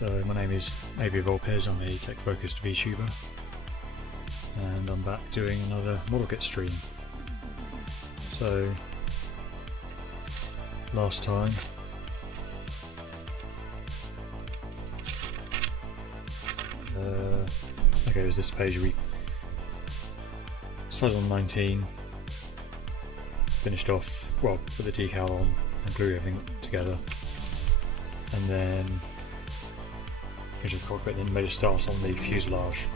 So my name is Avia Vulpes, I'm a tech-focused VTuber, and I'm back doing another model kit stream. So last time okay, it was this page. We started on 19, finished off, well, put the decal on and glued everything together, and then finished the cockpit and then made a start on the fuselage.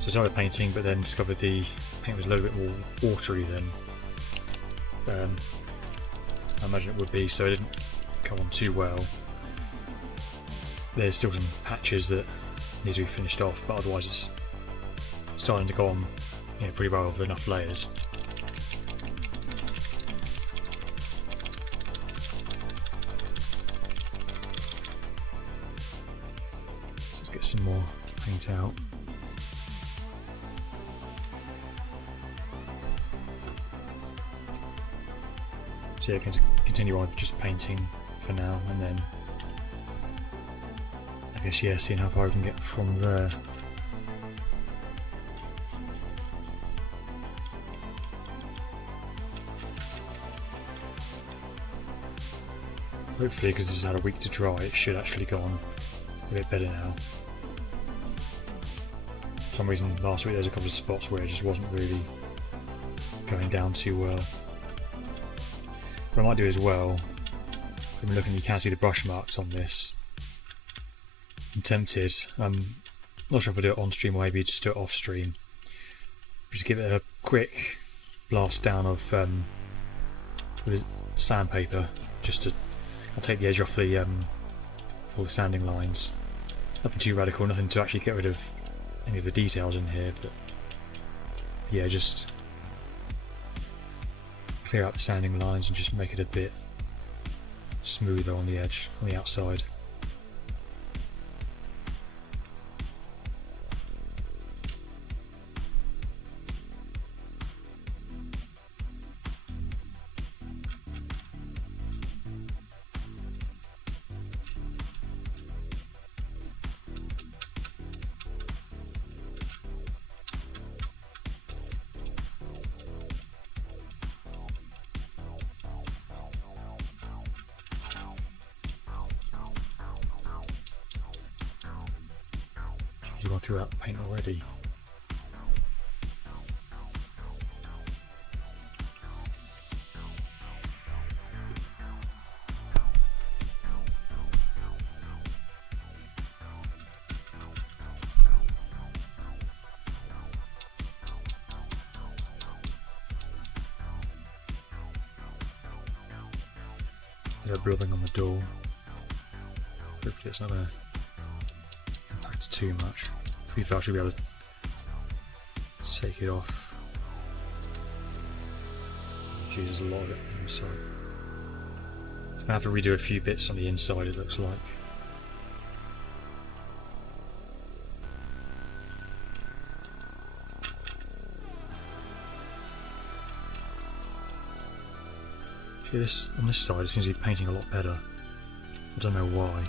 So I started painting, but then discovered the paint was a little bit more watery than I imagine it would be, so it didn't come on too well. There's still some patches that need to be finished off, but otherwise it's starting to go on, you know, pretty well with enough layers. Let's get some more paint out. So yeah, continue on just painting for now, and then I guess, yeah, seeing how far I can get from there. Hopefully, because this has had a week to dry, it should actually go on a bit better now. For some reason last week there was a couple of spots where it just wasn't really going down too well. What I might do as well, I'm looking, you can see the brush marks on this. I'm tempted, I'm not sure if I'll do it on stream or maybe just do it off stream. Just give it a quick blast down of with sandpaper, just to, I'll take the edge off the all the sanding lines. Nothing too radical, nothing to actually get rid of any of the details in here, but yeah, just clear out the sanding lines and just make it a bit smoother on the edge, on the outside. You've gone through that paint already. They're building on the door. Hopefully it's not going to impact too much. To be fair, I should be able to take it off. Gee, there's a lot of it on the side. I'm going to have to redo a few bits on the inside, it looks like. See, this on this side it seems to be painting a lot better. I don't know why.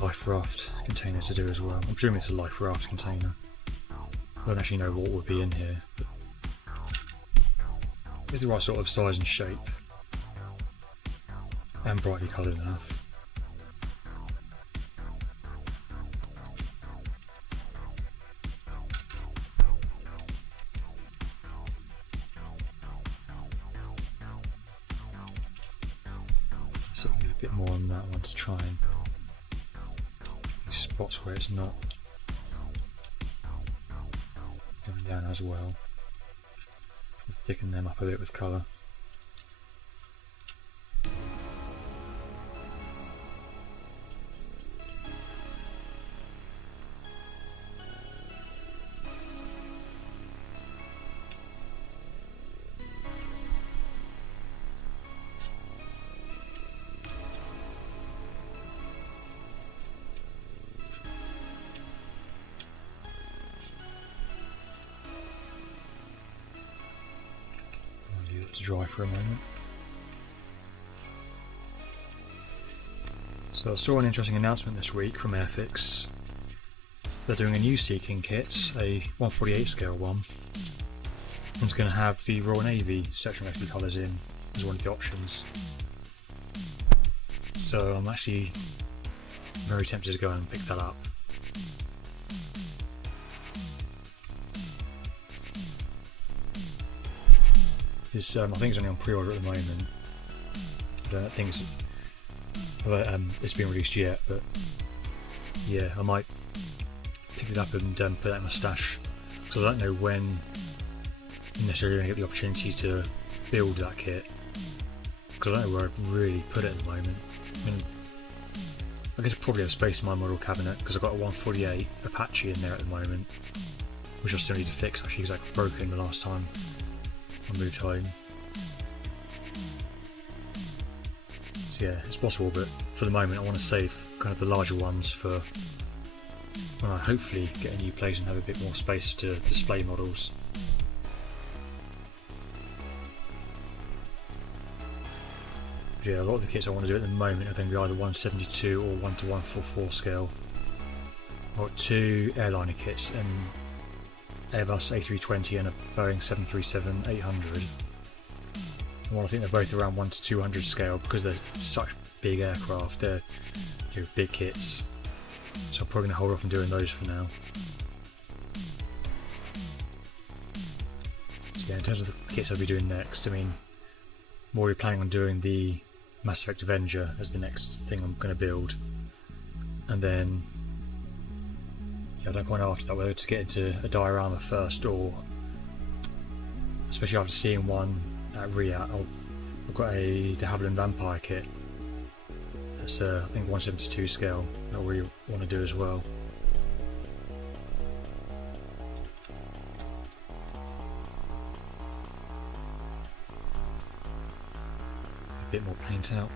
Life raft container to do as well. I'm presuming it's a life raft container. I don't actually know what would be in here, but it's the right sort of size and shape, and brightly coloured enough. So a bit more on that one to try and spots where it's not going down as well. Thicken them up a bit with colour. dry for a moment. So I saw an interesting announcement this week from Airfix. They're doing a new Sea King kit, a 148 scale one. And it's going to have the Royal Navy section rescue colours in as one of the options. So I'm actually very tempted to go and pick that up. I think it's only on pre-order at the moment. I don't think it's been released yet, but yeah, I might pick it up and put that in my stash, because I don't know when necessarily going to get the opportunity to build that kit, because I don't know where I'd really put it at the moment. I mean, I guess I probably have space in my model cabinet, because I've got a 148 Apache in there at the moment, which I still need to fix actually, because I got broken the last time I moved home. So yeah, it's possible, but for the moment I want to save kind of the larger ones for when I hopefully get a new place and have a bit more space to display models. But yeah, a lot of the kits I want to do at the moment are going to be either 172 or 1:144 scale. I've got two airliner kits, an Airbus A320 and a Boeing 737-800. Well, I think they're both around 1:200 scale because they're such big aircraft. They're big kits, so I'm probably going to hold off on doing those for now. So yeah, in terms of the kits I'll be doing next, I mean, I'm already planning on doing the Mass Effect Avenger as the next thing I'm going to build, and then I don't quite know after that whether to get into a diorama first, or especially after seeing one at RIAT. I've got a de Havilland Vampire kit that's I think 172 scale that I really want to do as well. A bit more paint out.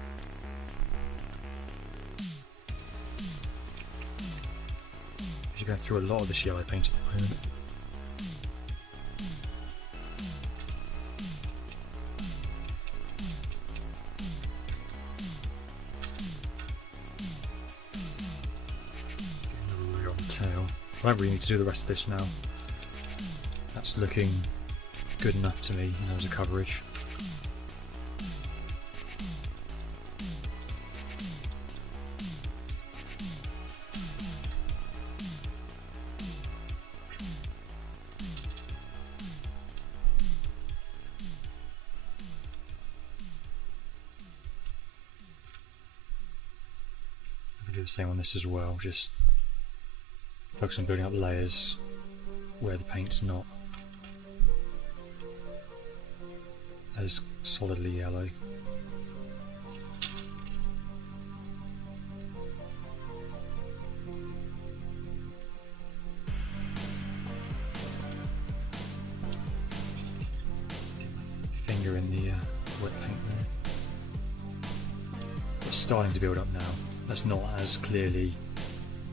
You're going through a lot of this yellow paint at the moment. Tail. I don't really need to do the rest of this now. That's looking good enough to me in terms of coverage. I'll do the same on this as well, just focus on building up layers where the paint's not as solidly yellow. Finger in the wet paint there. So it's starting to build up now. That's not as clearly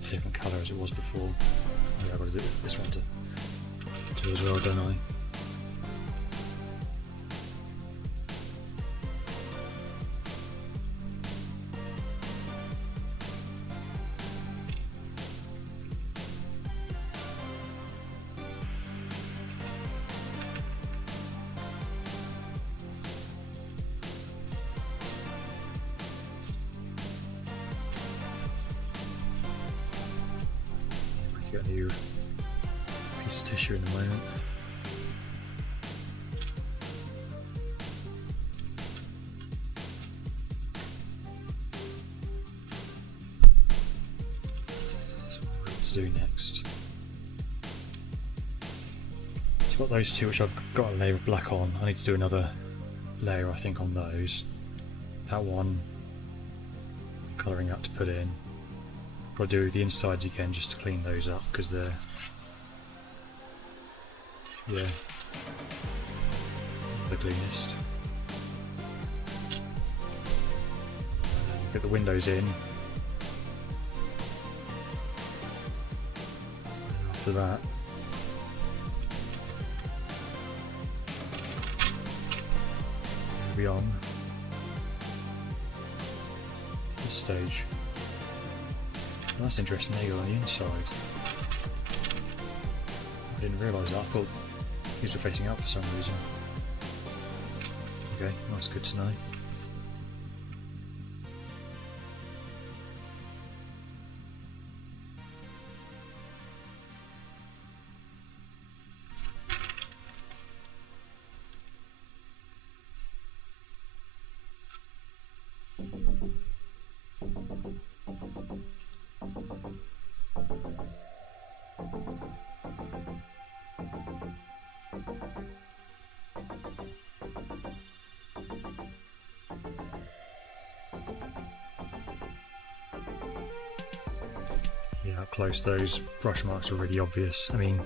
a different colour as it was before. Yeah, I've got to do this one to do as well, don't I? Get a new piece of tissue in a moment. So what to do next? I've got those two which I've got a layer of black on. I need to do another layer I think on those. That one colouring up to put in. I'll do the insides again just to clean those up because they're, yeah, the cleanest. Get the windows in. After that, are we on? This stage. Oh, that's interesting, there you go on the inside. I didn't realise that, I thought these were facing out for some reason. Okay, that's good to know. Yeah, up close those brush marks are really obvious. I mean,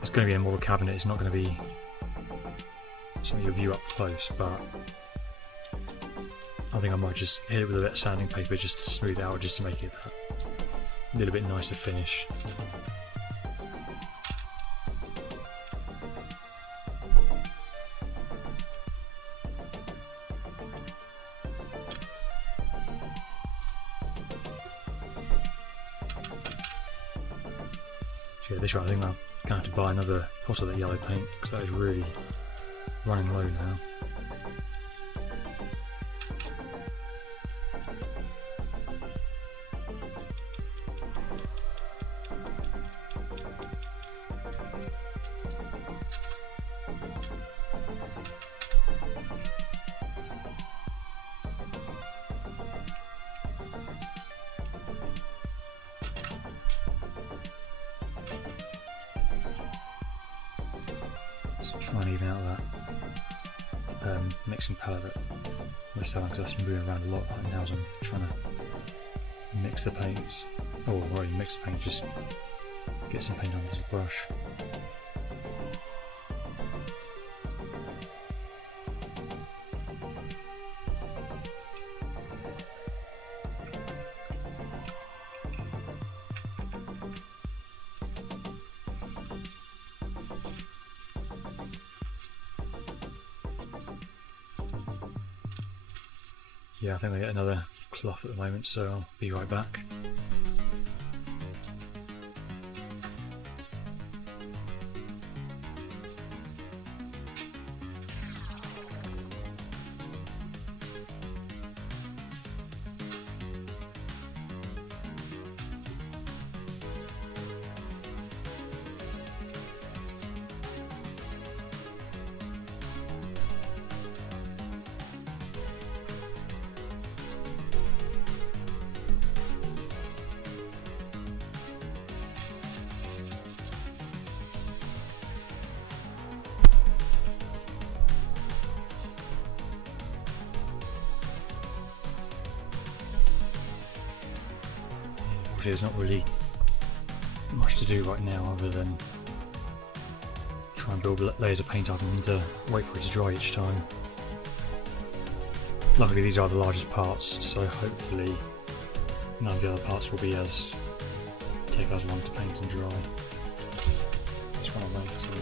it's going to be a model cabinet, it's not going to be something you view up close, but I think I might just hit it with a bit of sanding paper just to smooth it out, just to make it a little bit nicer finish. So yeah, this one I think I'm going to have to buy another pot of that yellow paint because that is really running low now. Try and even out that mixing palette that we're selling because that's moving around a lot right now as I'm trying to mix the paints. Or already mix the paint, just get some paint onto the brush. Yeah, I think I get another cloth at the moment, so I'll be right back. There's not really much to do right now other than try and build layers of paint up and wait for it to dry each time. Luckily these are the largest parts, so hopefully none of the other parts will be take as long to paint and dry. Just want to wait until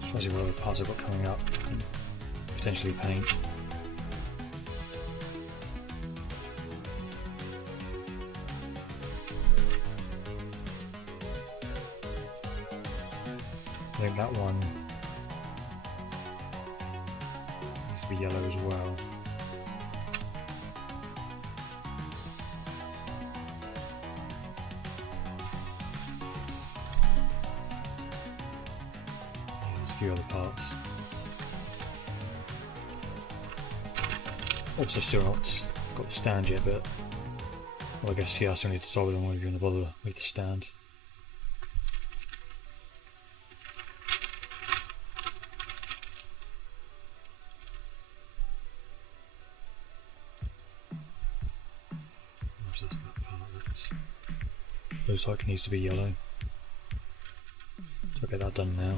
try to see what other parts I've got coming up. Potentially paint. I think that one needs to be yellow as well. There's a few other parts. Also still not got the stand yet, but well, I guess yeah, I still need to decide whether I'm going to bother with the stand. Where's that part that looks like it needs to be yellow. So I'll get that done now.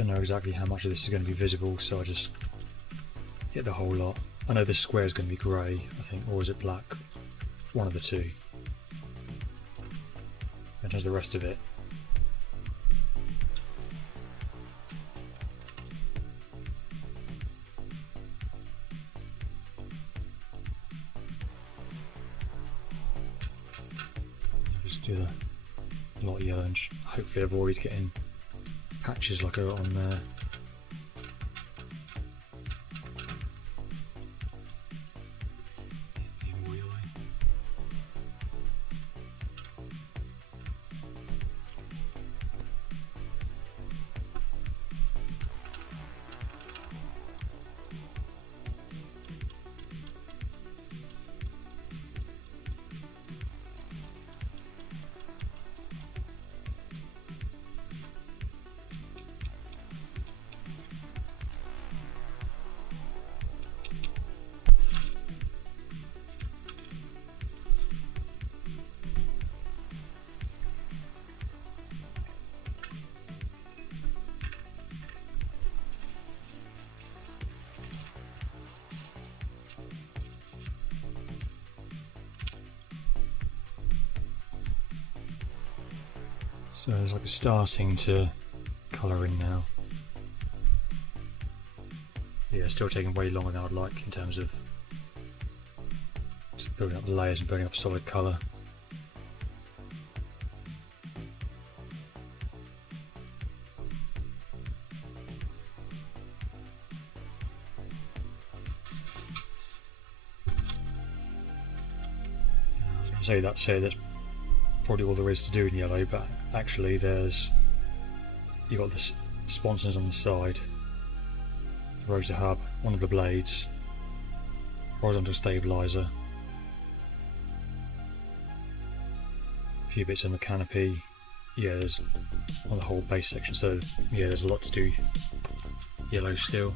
don't know exactly how much of this is going to be visible, so I just get the whole lot. I know this square is going to be grey, I think, or is it black? One of the two. And there's the rest of it. Just do the lot of yellow and hopefully avoid getting patches like I got on there. So it's like starting to colour in now. Yeah, still taking way longer than I'd like in terms of just building up the layers and building up a solid colour. So that's probably all there is to do in yellow, but actually you've got the sponsons on the side, the rotor hub, one of the blades, horizontal stabiliser, a few bits on the canopy. Yeah, there's on the whole base section, so yeah, there's a lot to do yellow still.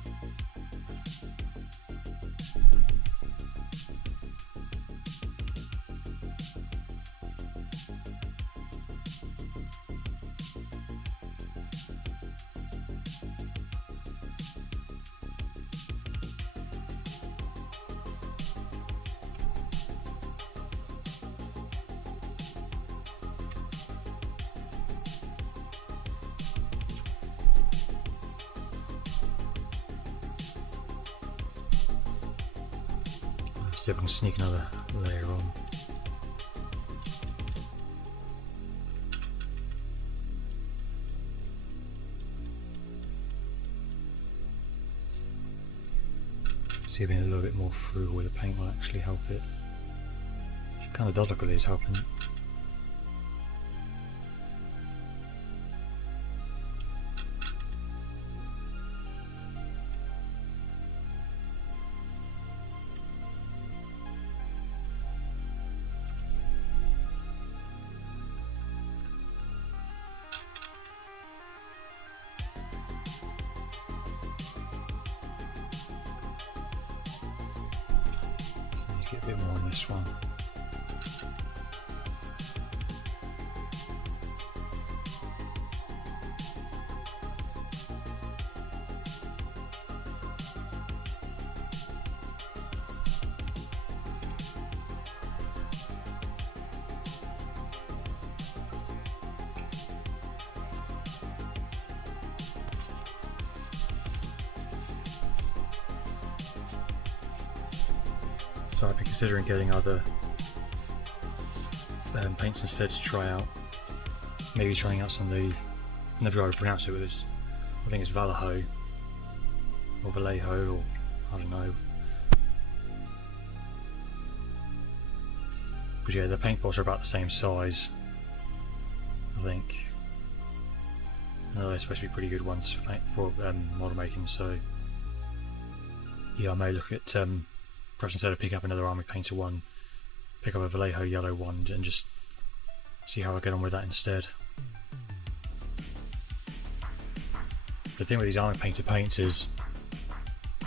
See if I can sneak another layer on. See if being a little bit more frugal with the paint will actually help it. It kind of does look like it's helping. Get a bit more on this one. So I've been considering getting other paints instead to try out. Maybe trying out some of the, I never know how to pronounce it with this. I think it's Vallejo or Vallejo, or I don't know. But yeah, the paint pots are about the same size, I think. No, they're supposed to be pretty good ones for model making, so yeah, I may look at perhaps instead of picking up another Army Painter one, pick up a Vallejo yellow one and just see how I get on with that instead. The thing with these Army Painter paints is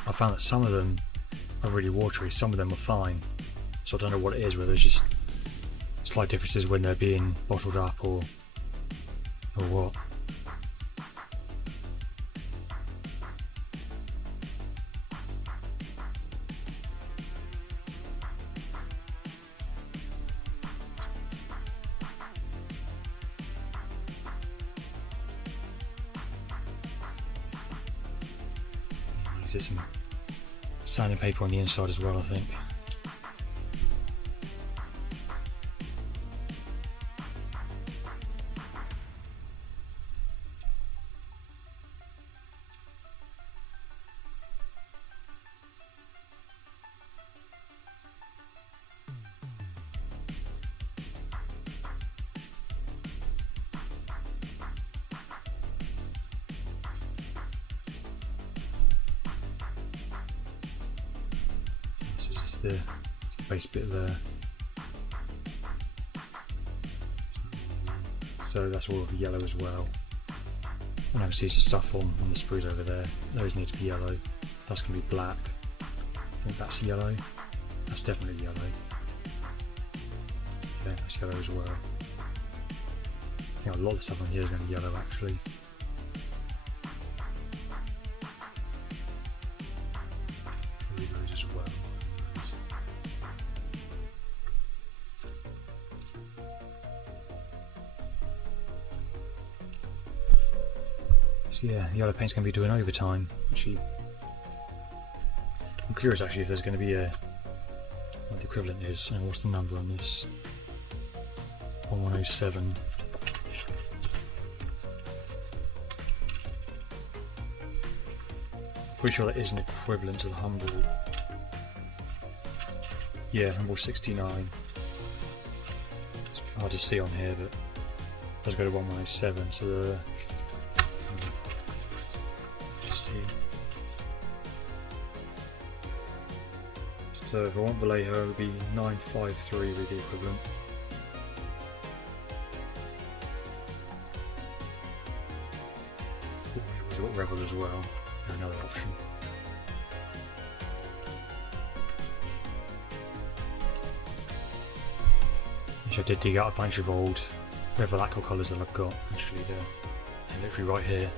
I found that some of them are really watery, some of them are fine, so I don't know what it is, whether it's just slight differences when they're being bottled up or what. Did some sanding paper on the inside as well, I think. The base bit there, so that's all of the yellow as well. And obviously some stuff on the sprues over there, those need to be yellow. That's going to be black. I think that's yellow. That's definitely yellow. Yeah, that's yellow as well. I think a lot of the stuff on here is going to be yellow actually. Those as well. So yeah, yellow paint's going to be doing overtime. Actually, I'm curious actually if there's going to be what the equivalent is. And what's the number on this? 1107. Pretty sure that is an equivalent to the Humble. Yeah, Humble 69. It's hard to see on here, but it does go to 1107. So the So if I want Vallejo, it would be 953 with the equivalent. We've got Rebel as well, another option. Which I did dig out a bunch of old Rebel Aqua colours that I've got, actually they're literally right here.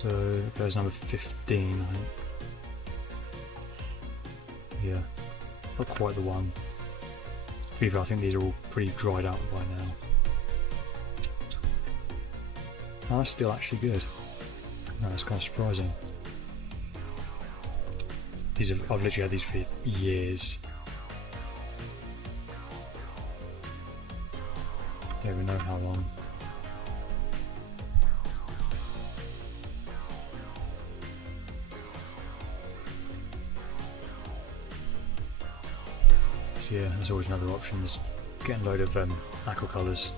So there's number 15, I think. Yeah, not quite the one. I think these are all pretty dried out by now. Oh, that's still actually good. No, that's kind of surprising. These I've literally had these for years. Don't even know how long. Yeah, there's always another option. Is getting a load of aqua colours.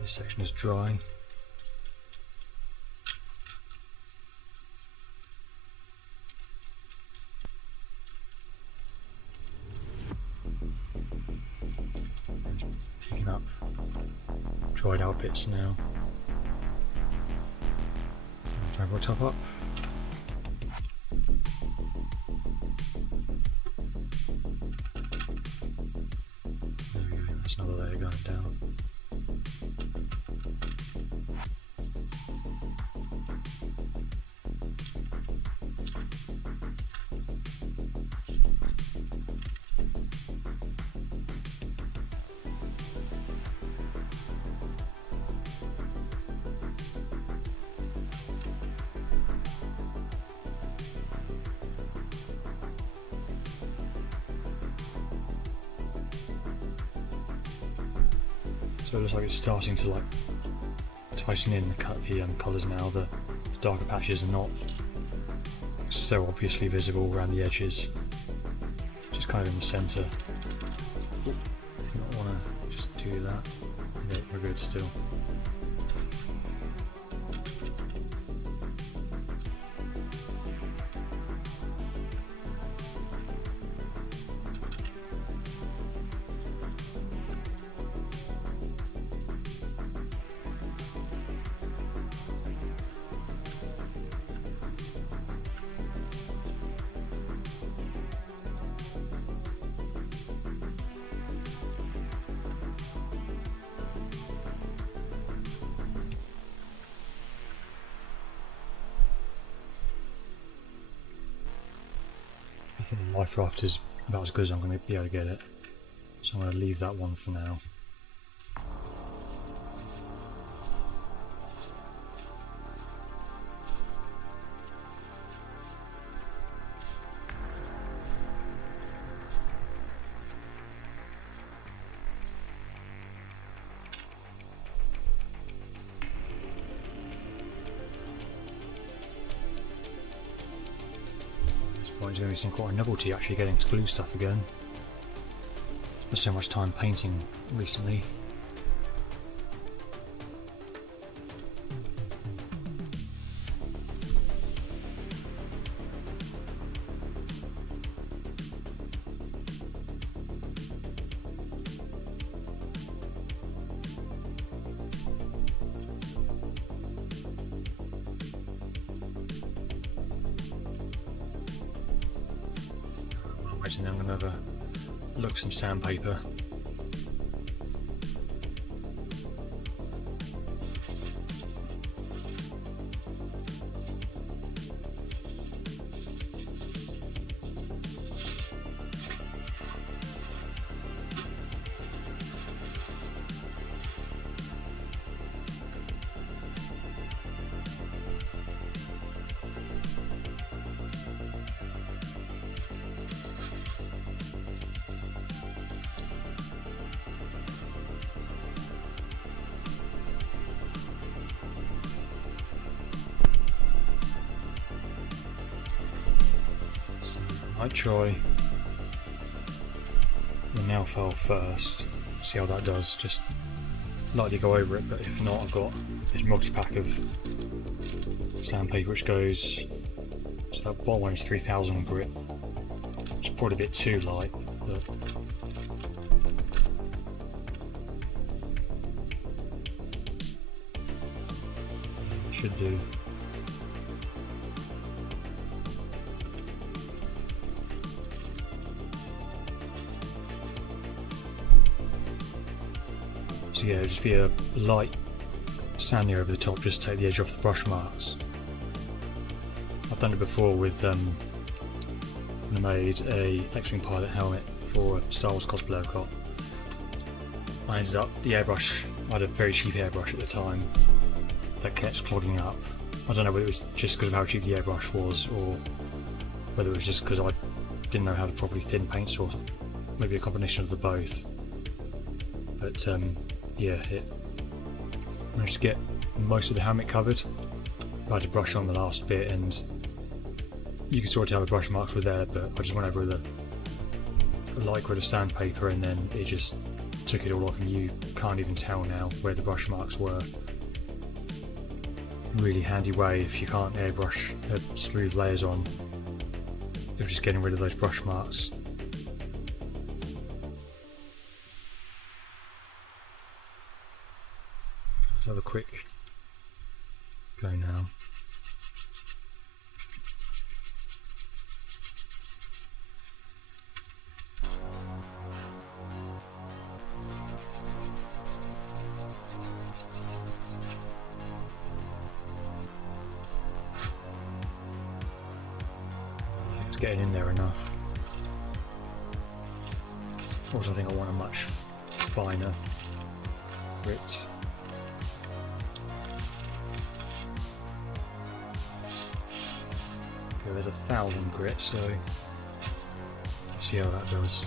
This section is dry. Up dried out bits now. We'll top up. There we go. There's another layer going down. So it looks like it's starting to like tighten in the colours now. The darker patches are not so obviously visible around the edges, just kind of in the centre. You might want to just do that. Yeah, we're good still. I think the life raft is about as good as I'm going to be able to get it, so I'm going to leave that one for now. It's going to be quite a novelty actually getting to glue stuff again. Spent so much time painting recently. And I'm going to have a look at some sandpaper. I try the nail file first, see how that does, just lightly go over it, but if not I've got this multi-pack of sandpaper which goes, so that bottom one is 3000 grit, it's probably a bit too light, but should do. So yeah, just be a light sanding over the top, just take the edge off the brush marks. I've done it before with when I made a X-Wing pilot helmet for a Star Wars cosplay I've got. I ended up, the airbrush, I had a very cheap airbrush at the time that kept clogging up. I don't know whether it was just because of how cheap the airbrush was or whether it was just because I didn't know how to properly thin paint source, maybe a combination of the both. But yeah, it managed to get most of the helmet covered. I had to brush on the last bit and you can sort of tell the brush marks were there, but I just went over with a light coat of sandpaper and then it just took it all off and you can't even tell now where the brush marks were. Really handy way if you can't airbrush smooth layers on, of just getting rid of those brush marks. Let's have a quick go now. It's getting in there enough. Also, I think I want a much finer grit. There's 1000 grit, so let's see how that goes.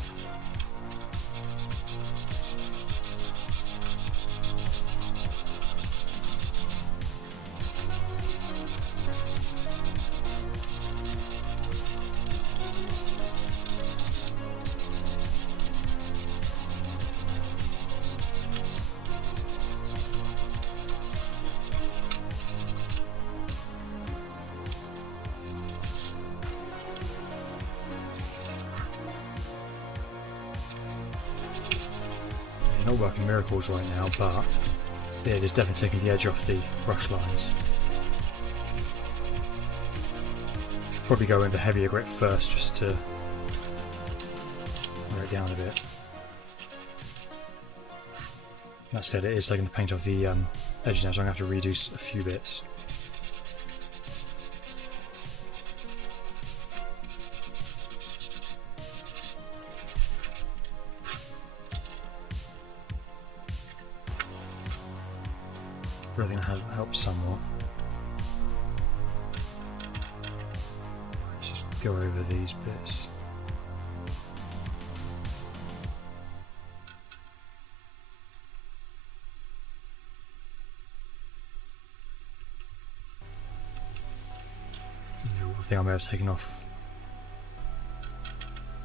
Not working miracles right now, but yeah, it is definitely taking the edge off the brush lines. Probably go into heavier grit first just to wear it down a bit. That said, it is taking the paint off the edge now, so I'm going to have to redo a few bits. but I think it has helped somewhat. Let's just go over these bits. I think I may have taken off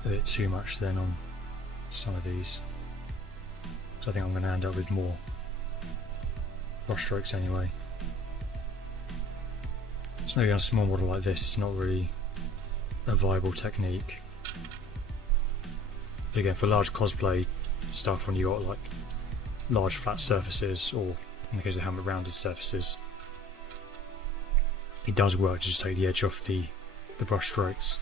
a bit too much then on some of these, so I think I'm going to end up with more brush strokes anyway. So maybe on a small model like this it's not really a viable technique, but again for large cosplay stuff, when you got like large flat surfaces, or in the case of the helmet rounded surfaces, it does work to just take the edge off the brush strokes.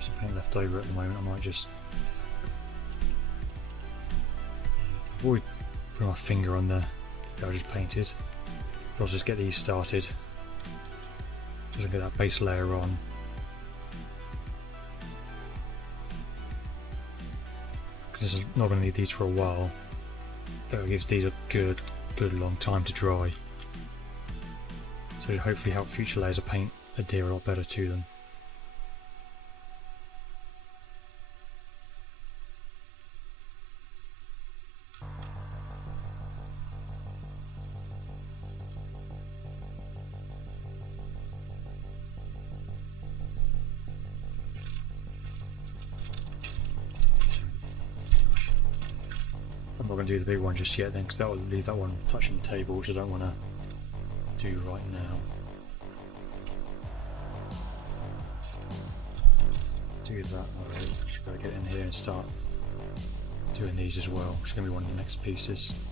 Some paint left over at the moment. I might just avoid putting my finger on the bit I just painted. I'll just get these started. Just get that base layer on. Because I'm not going to need these for a while. That gives these a good long time to dry. So it'll hopefully help future layers of paint adhere a lot better to them. I'm not going to do the big one just yet then, because that will leave that one touching the table, which I don't want to do right now. Do that, alright, just gotta get in here and start doing these as well, which is going to be one of the next pieces.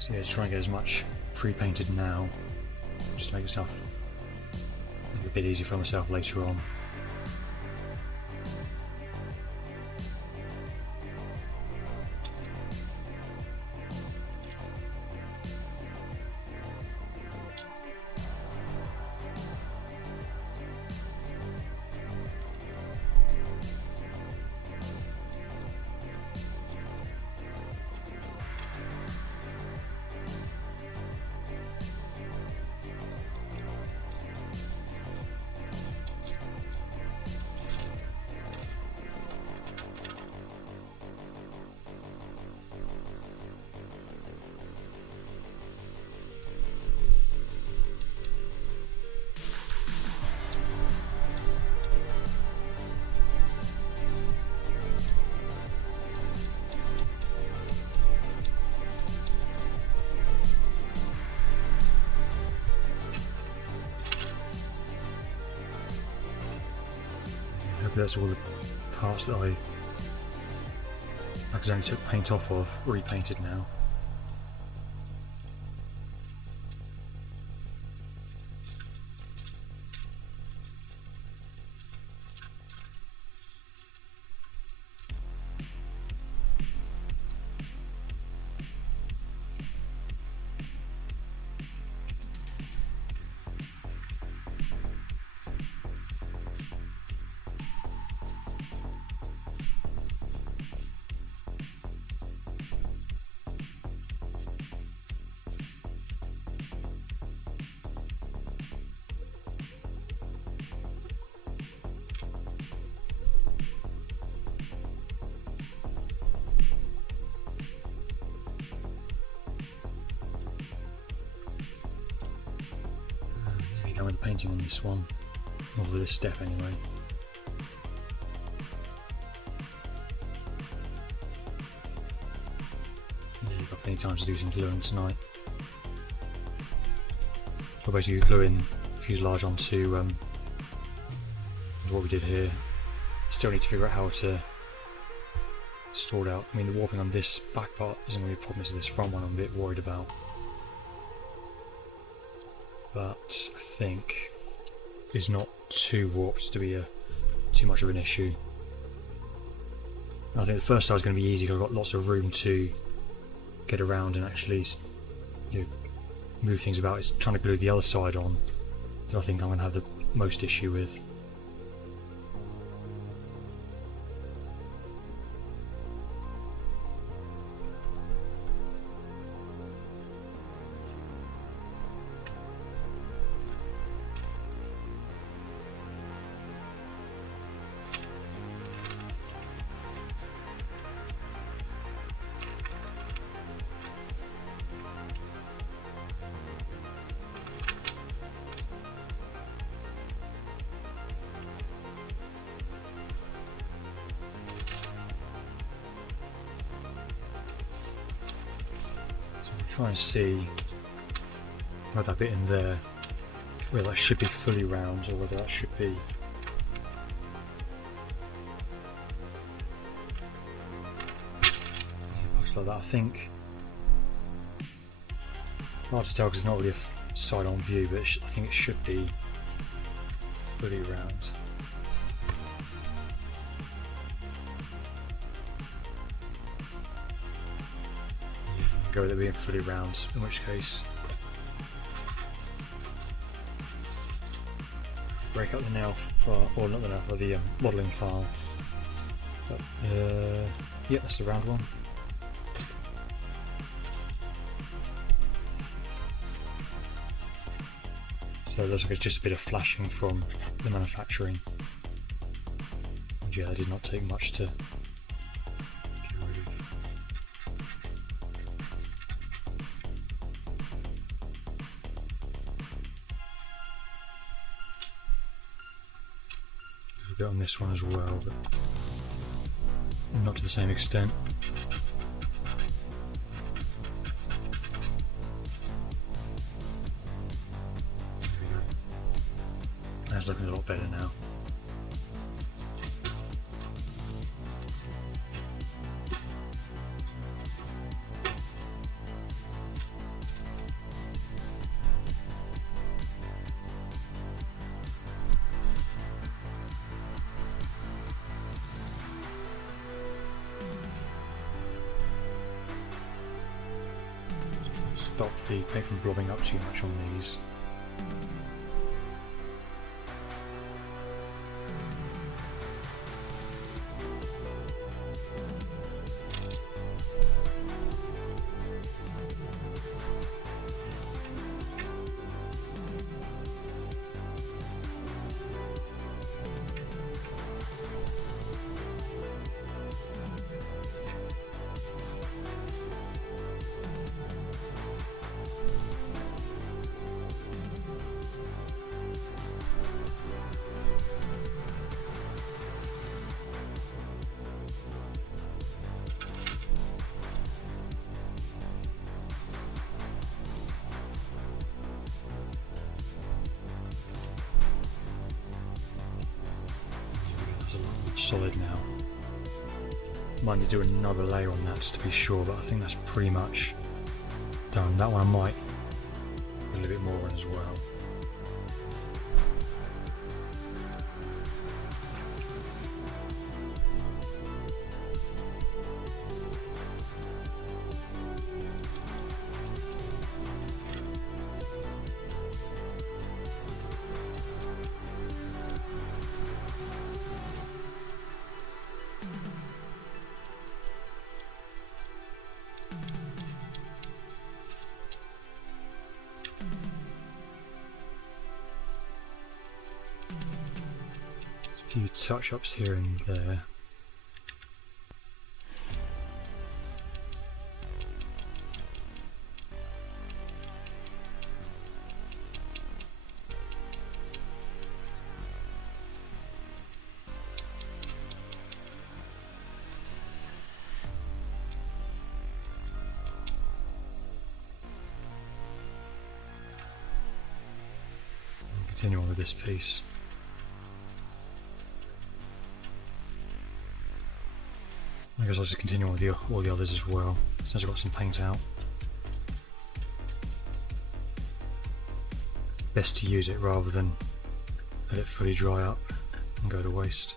So yeah, just try and get as much pre-painted now, just make it a bit easier for myself later on. That's all the parts that I accidentally took paint off of, repainted now. the painting on this one, or for this step anyway. Yeah, you've got plenty of time to do some gluing tonight. So basically gluing fuselage onto what we did here. Still need to figure out how to sort out. I mean, the warping on this back part isn't going to be a problem, it's this front one I'm a bit worried about. But I think it's not too warped to be too much of an issue. And I think the first side is going to be easy because I've got lots of room to get around and actually, you know, move things about. It's trying to glue the other side on that I think I'm going to have the most issue with. Try and see whether that bit in there, whether that should be fully round or whether that should be like that. I think hard to tell because it's not really a side-on view, but I think it should be fully round. Go with it being fully round, in which case break up the nail file, or not the nail file, the modelling file. But, yeah, that's the round one. So it looks like it's just a bit of flashing from the manufacturing. And yeah, that did not take much to bit on this one as well, but not to the same extent. That's looking a lot better now. Stop the paint from blobbing up too much on these. Solid now. Might need to do another layer on that just to be sure, but I think that's pretty much done. That one I might put a little bit more on as well. A few touch-ups here and there. continue on with this piece. I guess I'll just continue on with all the others as well, since I've got some paint out. Best to use it rather than let it fully dry up and go to waste.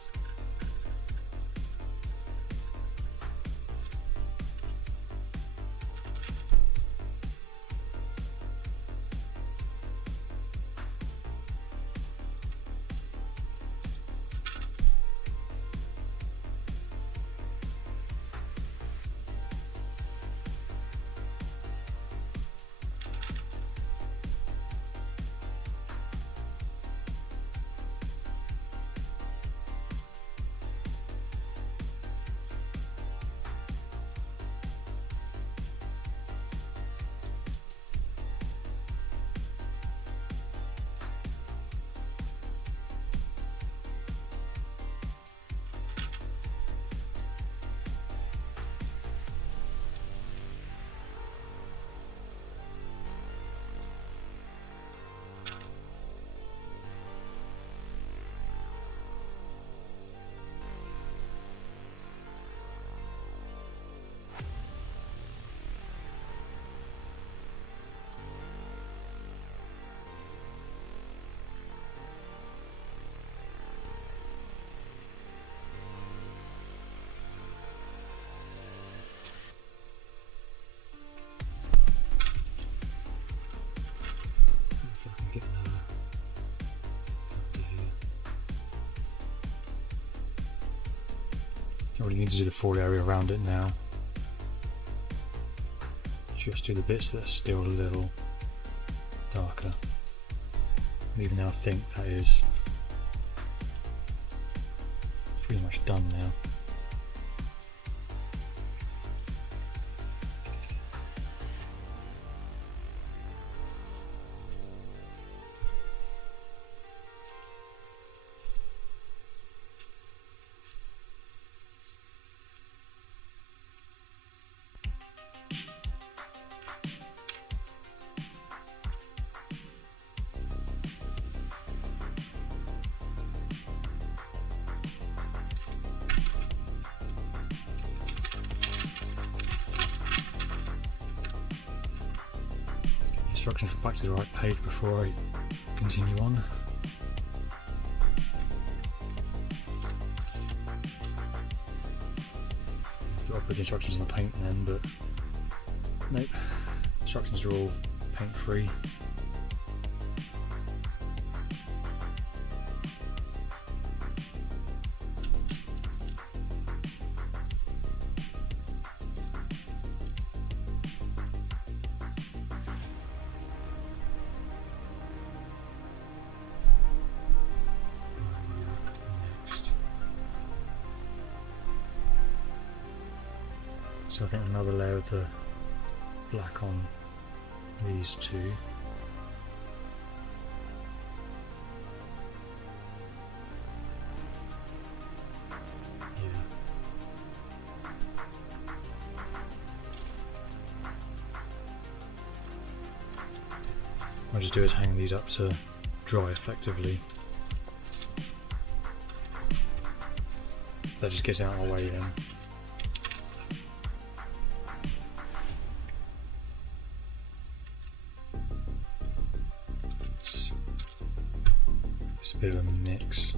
I really need to do the full area around it now. Just do the bits that are still a little darker. Even though I think that is pretty much done now. Instructions back to the right page before I continue on. I thought I'd put the instructions on the paint then, but nope. Instructions are all paint free. So I think another layer of the black on these two. Yeah. What I'll just do is hang these up to dry effectively. That just gets out of my way then. It's a bit of a mix.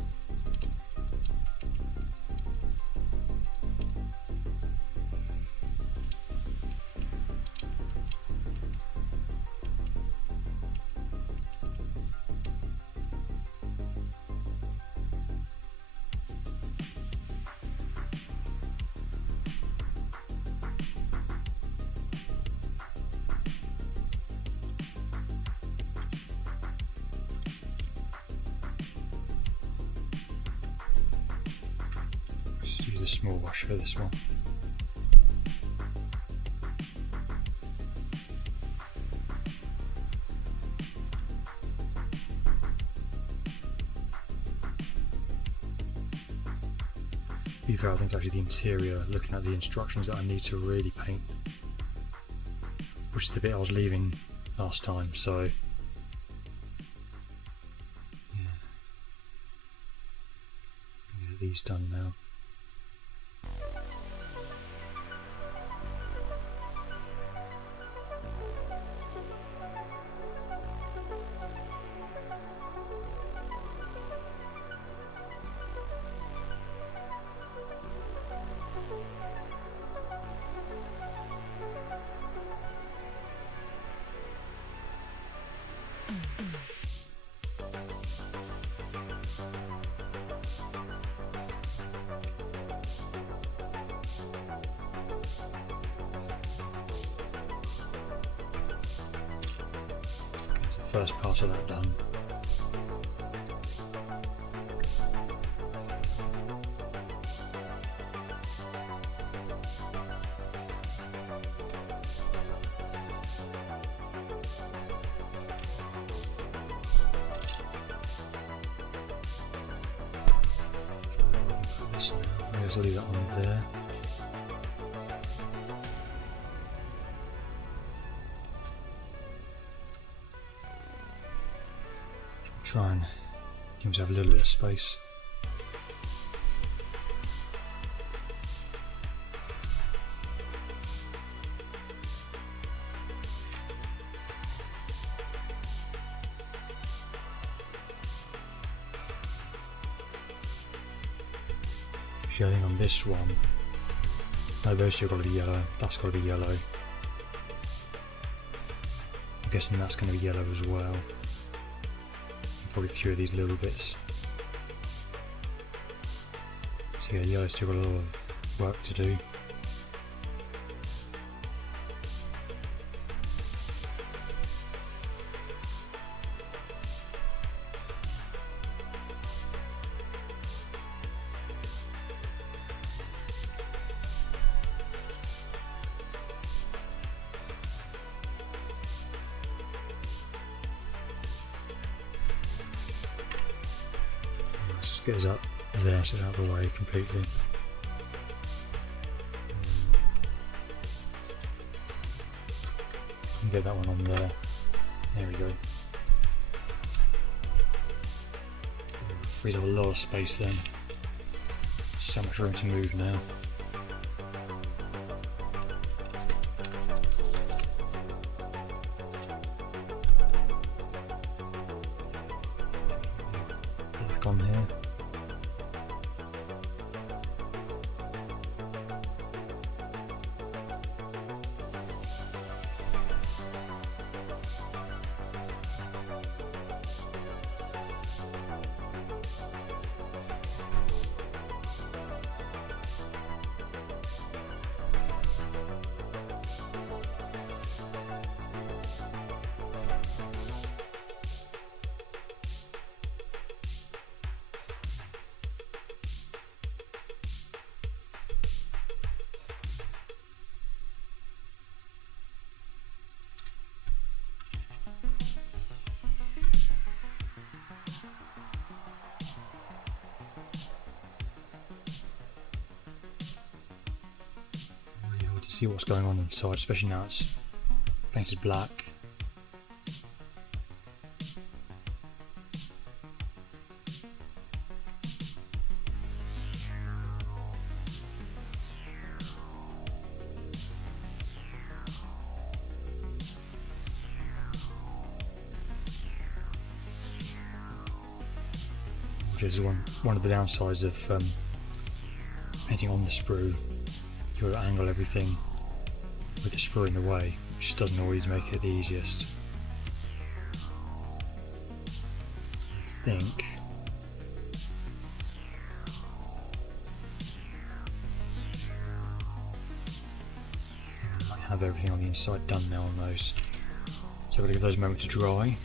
Use a small wash for this one. To be fair, I think it's actually the interior, looking at the instructions, that I need to really paint, which is the bit I was leaving last time, so get these done now. That's the first part of that done. I'll leave that one there. Try and give himself a little bit of space. I think on this one, no, those two have got to be yellow, that's got to be yellow. I'm guessing that's going to be yellow as well. Probably a few of these little bits. So yeah, yellow's still got a lot of work to do. Get us up there so it's out of the way completely. Get that one on there. There we go. Frees up a lot of space then. So much room to move now. Back on here. See what's going on inside, especially now it's painted black. Which is one of the downsides of painting on the sprue. You've got to angle everything with the sprue in the way, which doesn't always make it the easiest. I think I might have everything on the inside done now on those. So I'm going to give those a moment to dry.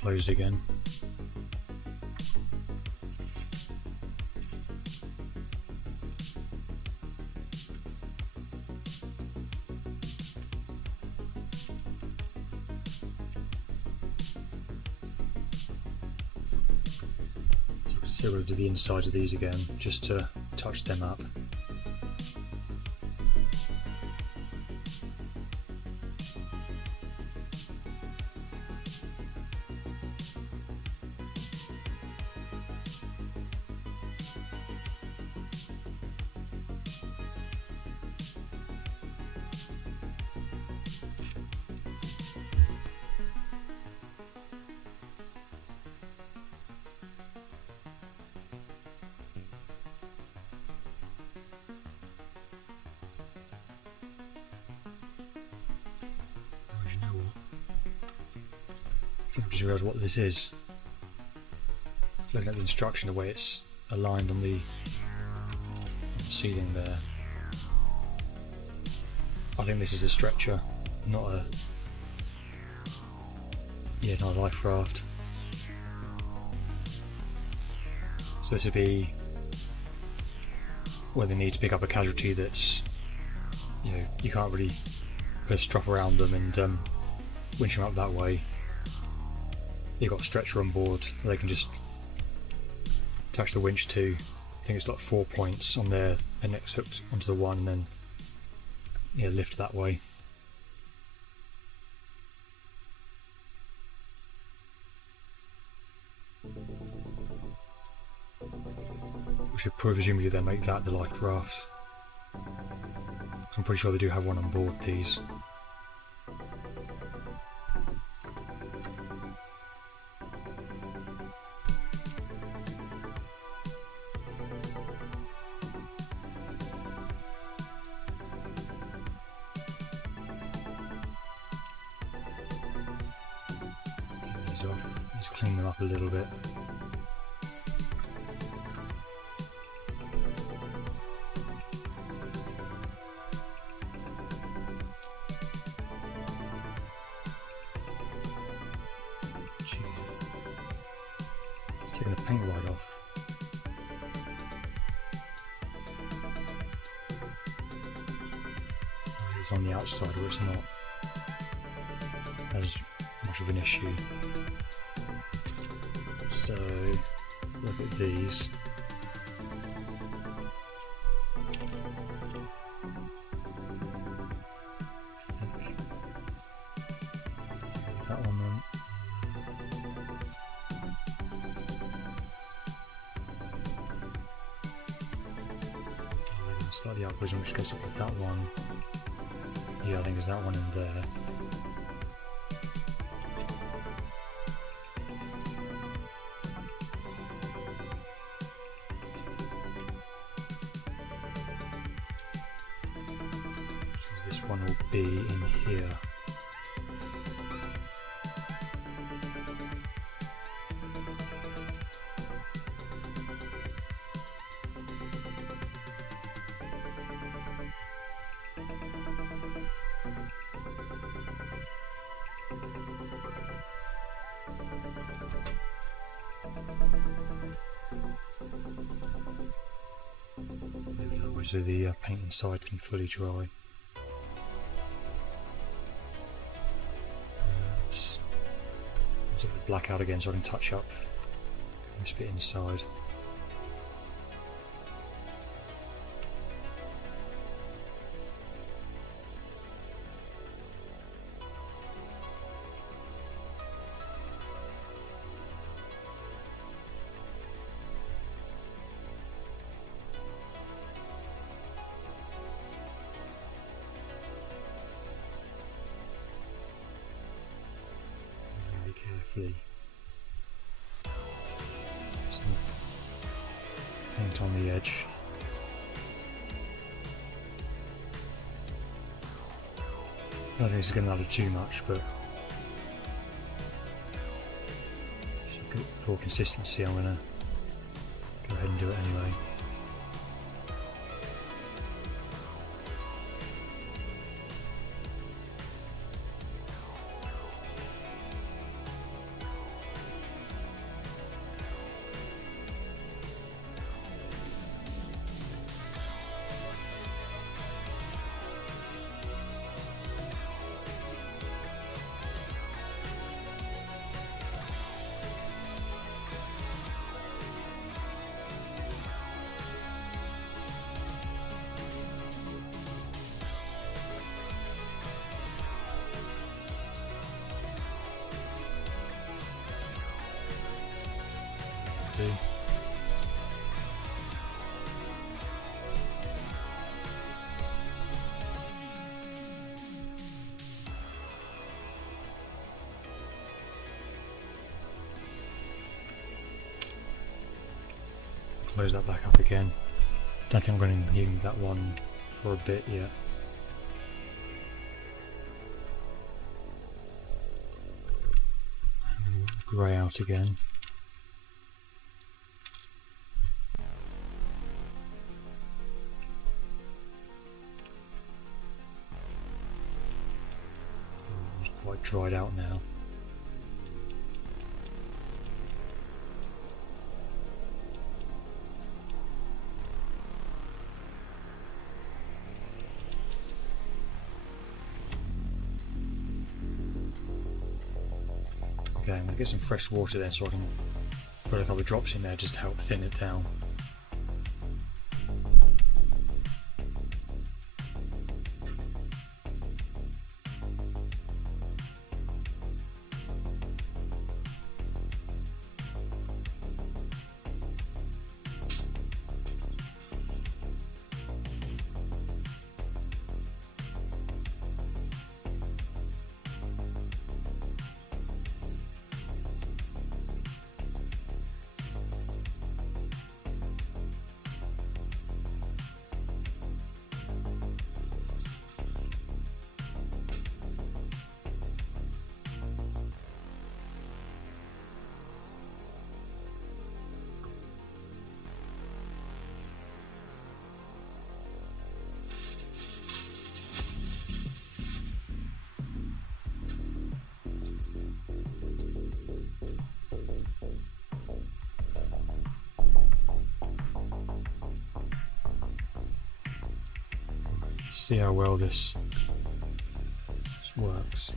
Closed again. So we'll do the insides of these again, just to touch them up. I just realised what this is. Looking at the instruction, the way it's aligned on the ceiling there. I think this is a stretcher, not a life raft. So this would be where they need to pick up a casualty that's, you can't really put a strap around them and winch them up that way. You've got a stretcher on board they can just attach the winch to. I think it's like 4 points on there, and it's hooked onto the one, and then lift that way. We should presumably then make that the life raft. I'm pretty sure they do have one on board these. Let's clean them up a little bit. Taking the paint right off. It's on the outside or it's not. That is much of an issue. So look at these. That one then. Slightly upwards, which goes up with that one. Yeah, I think there's that one in there. So this one will be in here. So the paint inside can fully dry. Let's sort of black out again so I can touch up this bit inside. Carefully. Some paint on the edge. I don't think it's going to matter too much, but for consistency I'm going to go ahead and do it anyway. Close that back up again. Don't think I'm going to need that one for a bit yet. I'm going grey out again. It's quite dried out now. Okay, I'm going to get some fresh water then so I can put a couple of drops in there just to help thin it down. See how well this works.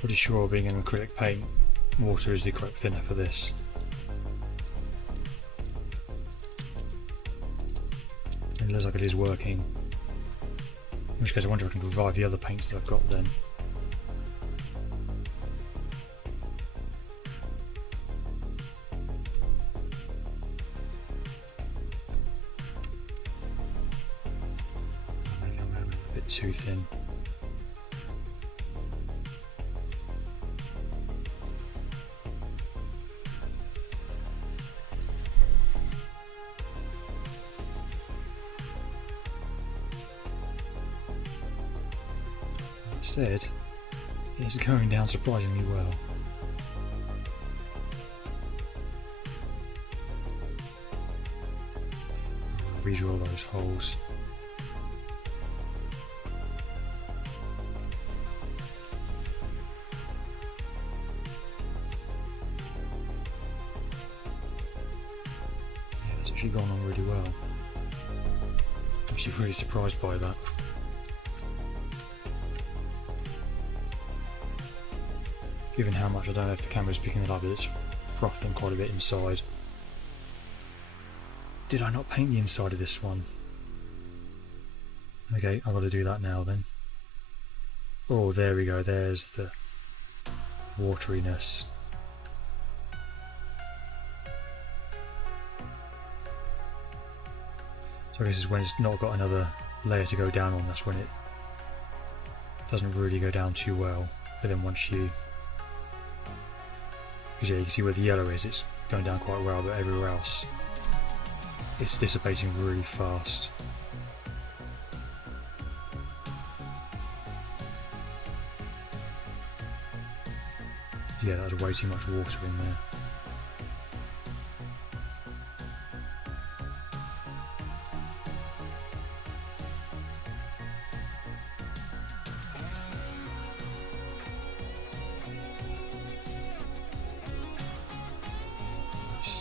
Pretty sure being an acrylic paint, water is the correct thinner for this. It looks like it is working. In which case I wonder if I can revive the other paints that I've got then. Too thin. That said, it's going down surprisingly well. Redraw those holes. Actually gone on really well. I'm actually really surprised by that. Given how much, I don't know if the camera's picking it up, but it's frothing quite a bit inside. Did I not paint the inside of this one? Okay, I've got to do that now then. Oh, there we go, there's the wateriness. So I guess it's when it's not got another layer to go down on, that's when it doesn't really go down too well. But then once you... Because yeah, you can see where the yellow is, it's going down quite well, but everywhere else it's dissipating really fast. Yeah, there's way too much water in there.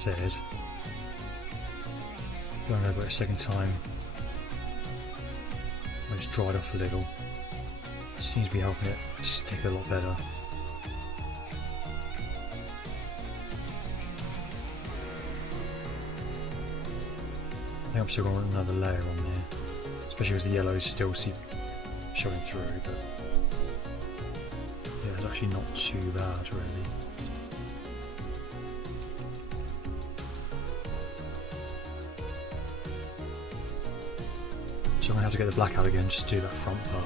Said, going over it a second time, when it's dried off a little, it seems to be helping it stick a lot better. I think I'm still going to want another layer on there, especially as the yellows still showing through, but yeah, it's actually not too bad really. So I'm going to have to get the black out again just to do that front part.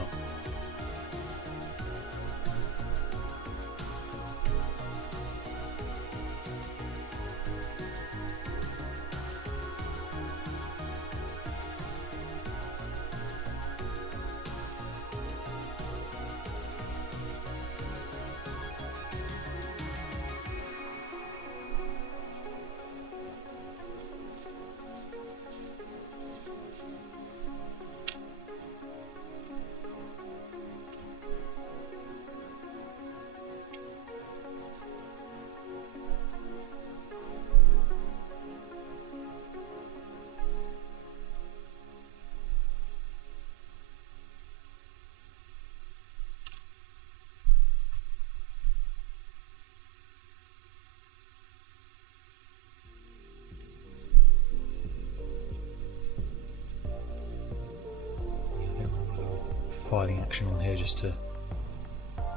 piling action on here just to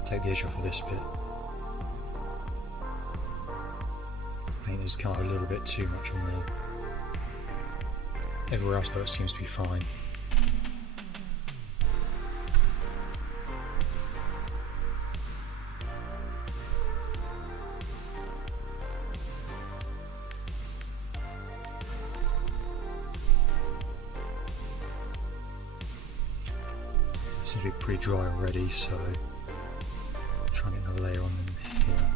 take the edge off of this bit. The paint has come up a little bit too much on there. Everywhere else though it seems to be fine. Seems to be pretty dry already, so I'll try and get another layer on them here.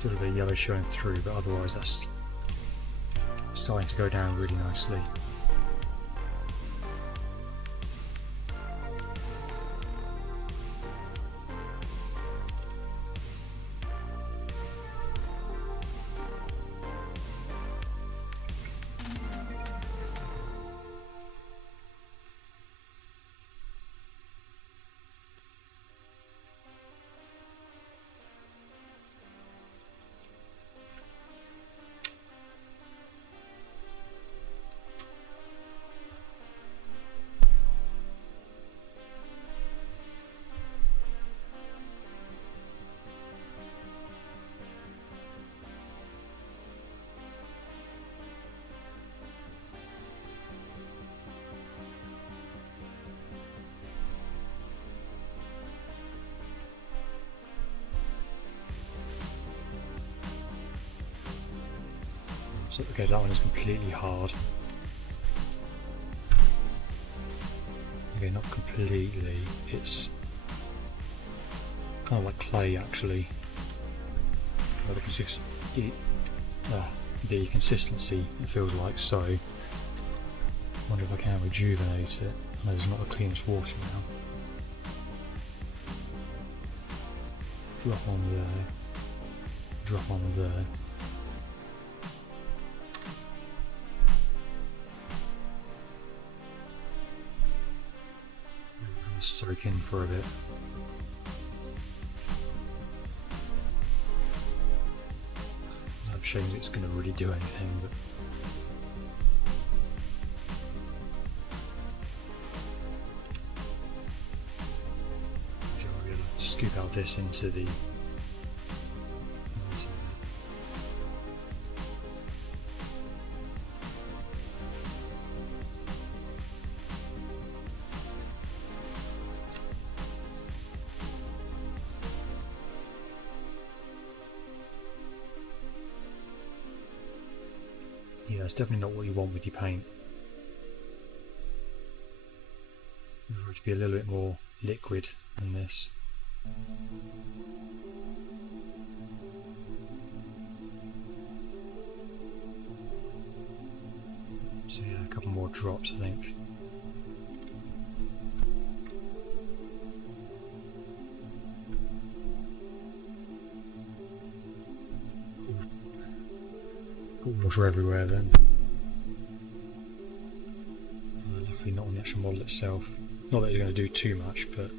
Still a bit of yellow showing through, but otherwise that's starting to go down really nicely. So okay, that one is completely hard. Okay, not completely, it's kind of like clay actually. Well, the consistency it feels like so. I wonder if I can rejuvenate it. I know there's not the cleanest water now. Drop on there. Drop on there. Soak in for a bit. No shame it's going to really do anything, but I'm going to scoop out this into the yeah, it's definitely not what you want with your paint. You want it to be a little bit more liquid than this. So yeah, a couple more drops I think. Water everywhere then. Definitely not on the actual model itself. Not that you're going to do too much, but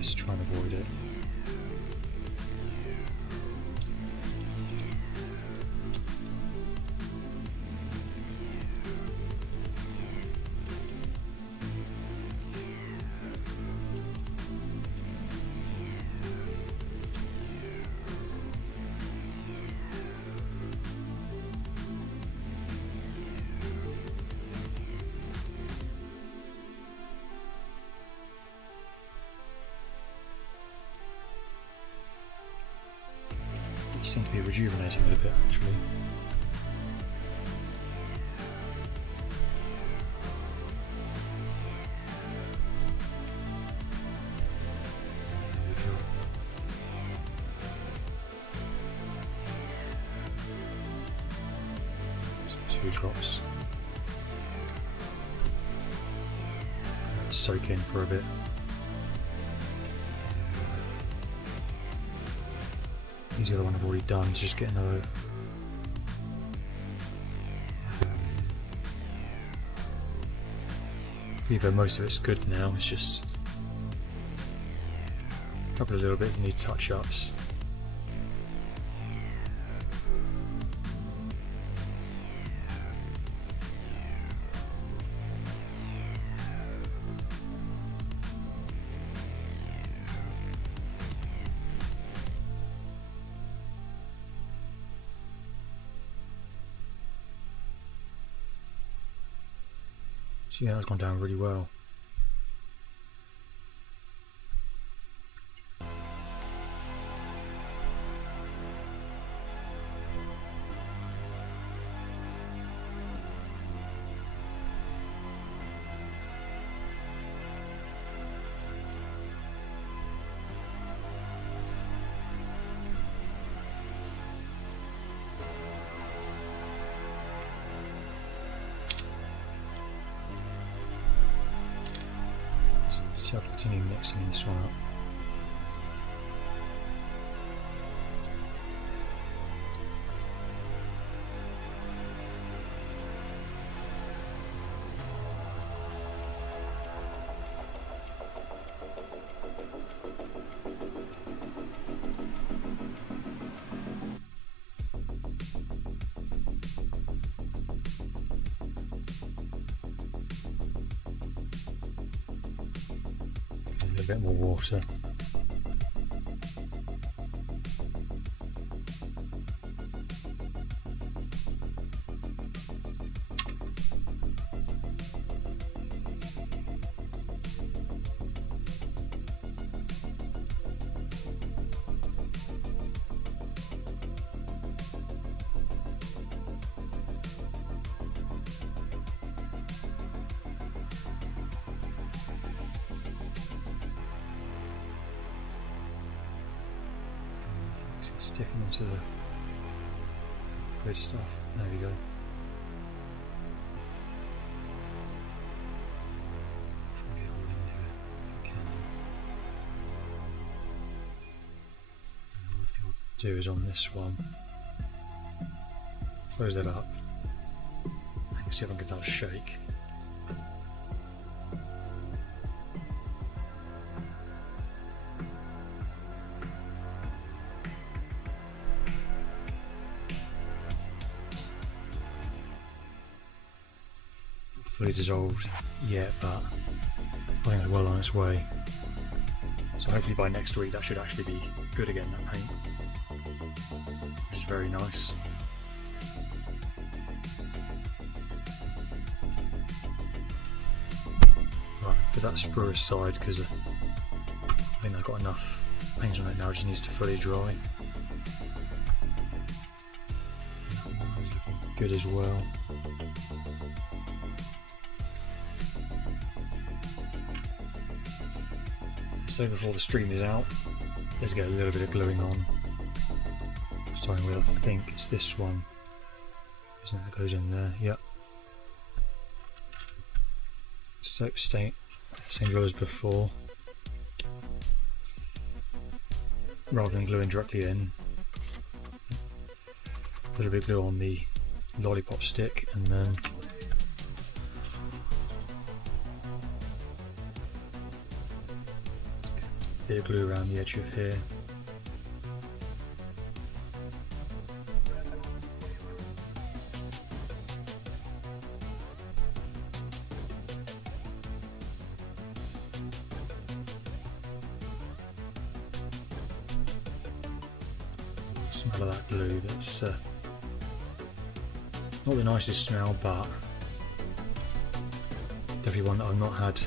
just try and avoid it. rejuvenating it a bit actually. Two drops. Soak in for a bit. Use the other one I've already done, so just get another. Even most of it's good now, it's just a couple of little bits that need touch-ups. So yeah, that's gone down really well. So I'll continue mixing this one up. A bit more water. Sticking into the red stuff. There we go. Try and get all in there if I can. And what we'll do is on this one, close that up. I can see if I can give that a shake. Fully dissolved yet, but I think it's well on its way. So hopefully by next week that should actually be good again, that paint, which is very nice. Right, put that sprue aside because I think I've got enough paint on it now, it just needs to fully dry. Good as well. So before the stream is out, let's get a little bit of gluing on. Starting with, I think it's this one, isn't it, that goes in there? Yep. So same glue as before. Rather than gluing directly in, a little bit of glue on the lollipop stick, and then bit of glue around the edge of here. Smell of that glue, that's not the nicest smell, but definitely one that I've not had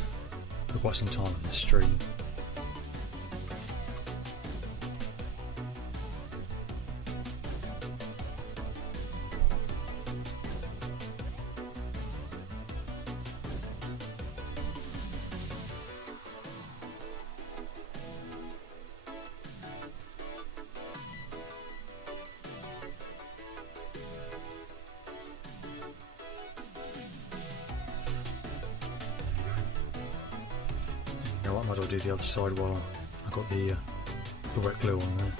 for quite some time in this stream. as well do the other side while I got the wet glue on there.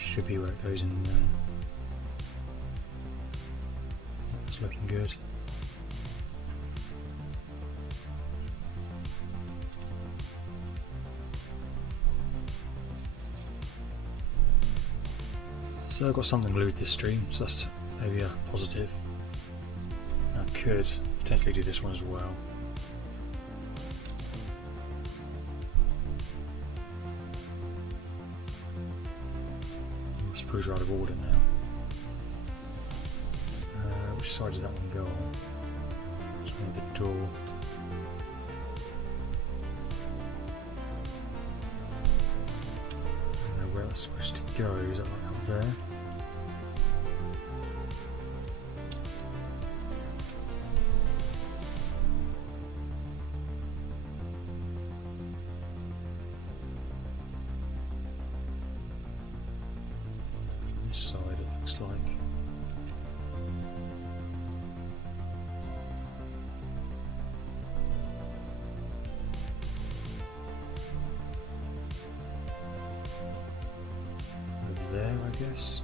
Should be where it goes in there. It's looking good. So I've got something glued this stream, so that's maybe a positive. I could potentially do this one as well. Screws are out of order now. Which side does that one go on? It's one of the door. I don't know where that's supposed to go. Is that like up there? Side it looks like. Over there, I guess.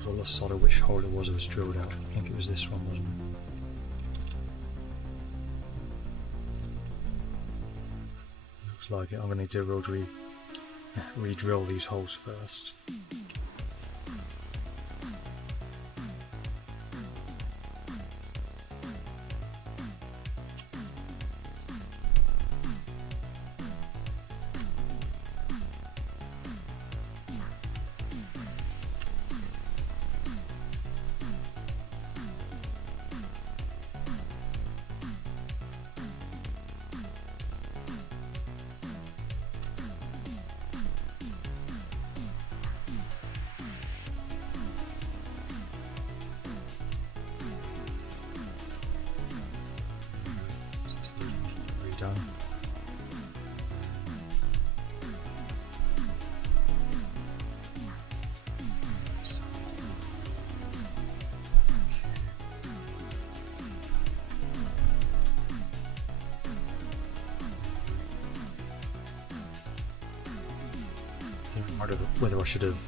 I lost sight of which hole it was drilled out. I think it was this one, wasn't it? Looks like it. I'm going to need to re-drill these holes first. Done. I wonder whether I should have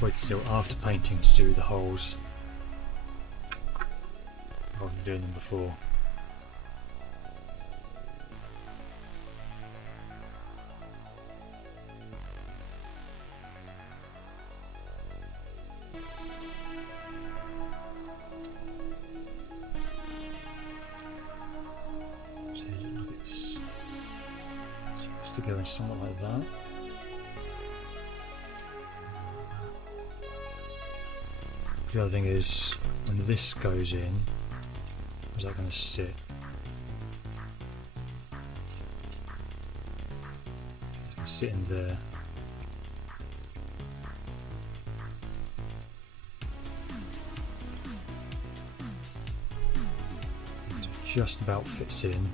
waited till after painting to do the holes rather than doing them before. To go in something like that. The other thing is, when this goes in, where's that going to sit? It's going to sit in there. It just about fits in.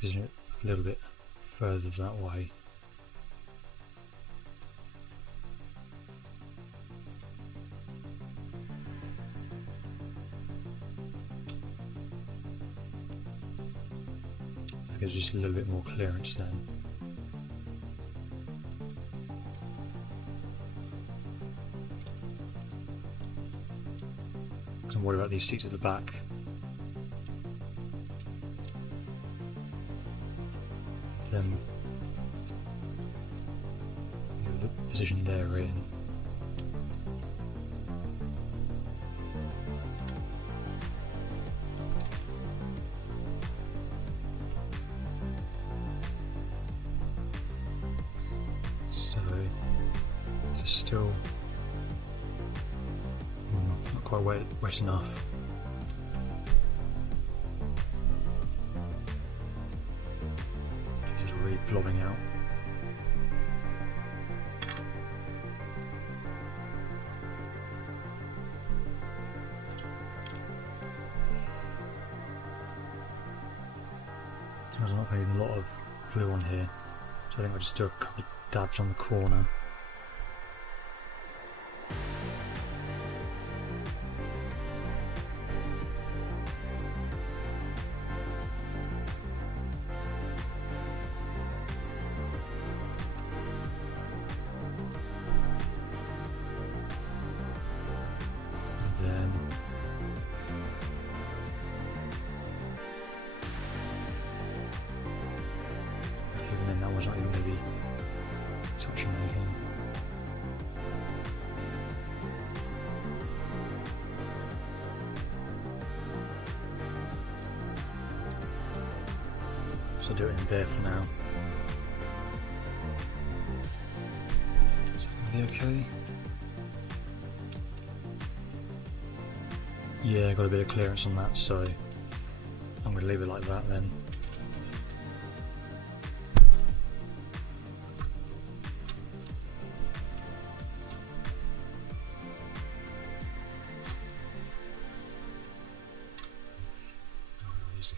position it a little bit further that way. Gives just a little bit more clearance then. Because I'm worried about these seats at the back. Then the position they're in. It's still not quite wet enough. This is really blobbing out. I'm not putting a lot of glue on here, so I think I'll just do a couple of dabs on the corner. That was not even going to be touching anything. So I'll do it in there for now. Is that going to be okay? Yeah, I got a bit of clearance on that, so I'm going to leave it like that then.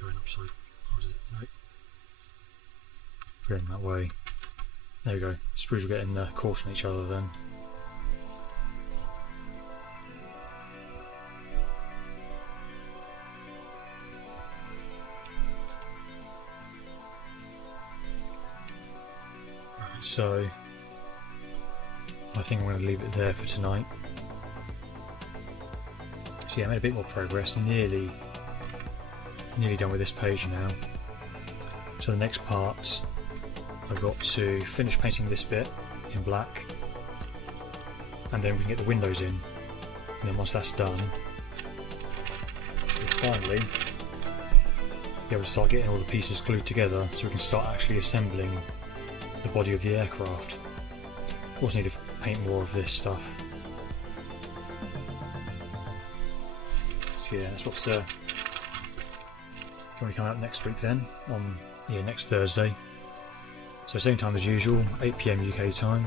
Going up, sorry. Or is it? Right. Going that way. There we go. Screws are getting caught on each other then. Right, so I think I'm going to leave it there for tonight. So yeah, I made a bit more progress. Nearly done with this page now. So the next part, I've got to finish painting this bit in black, and then we can get the windows in. And then once that's done, we'll finally be able to start getting all the pieces glued together, so we can start actually assembling the body of the aircraft. Also need to paint more of this stuff. So yeah, that's what's going to come out next week then, on next Thursday. So same time as usual, 8 PM UK time.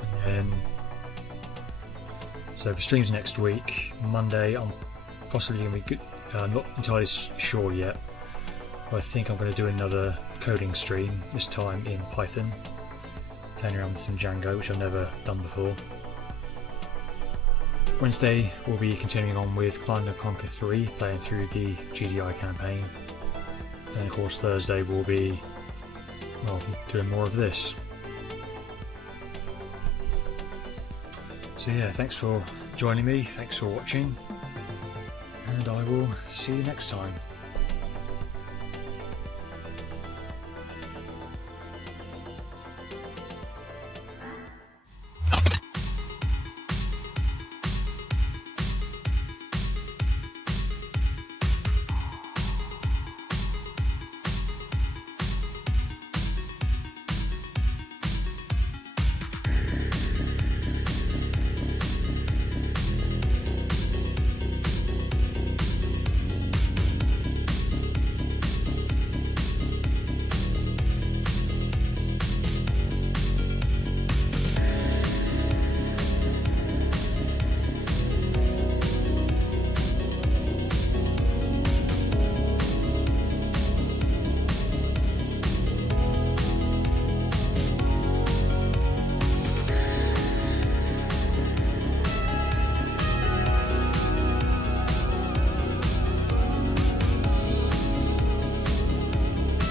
And then, so for streams next week, Monday I'm possibly going to be not entirely sure yet, but I think I'm going to do another coding stream, this time in Python, playing around with some Django, which I've never done before. Wednesday we'll be continuing on with Command & Conquer 3, playing through the GDI campaign, and of course Thursday we'll be, well, doing more of this. So yeah, thanks for joining me, thanks for watching, and I will see you next time.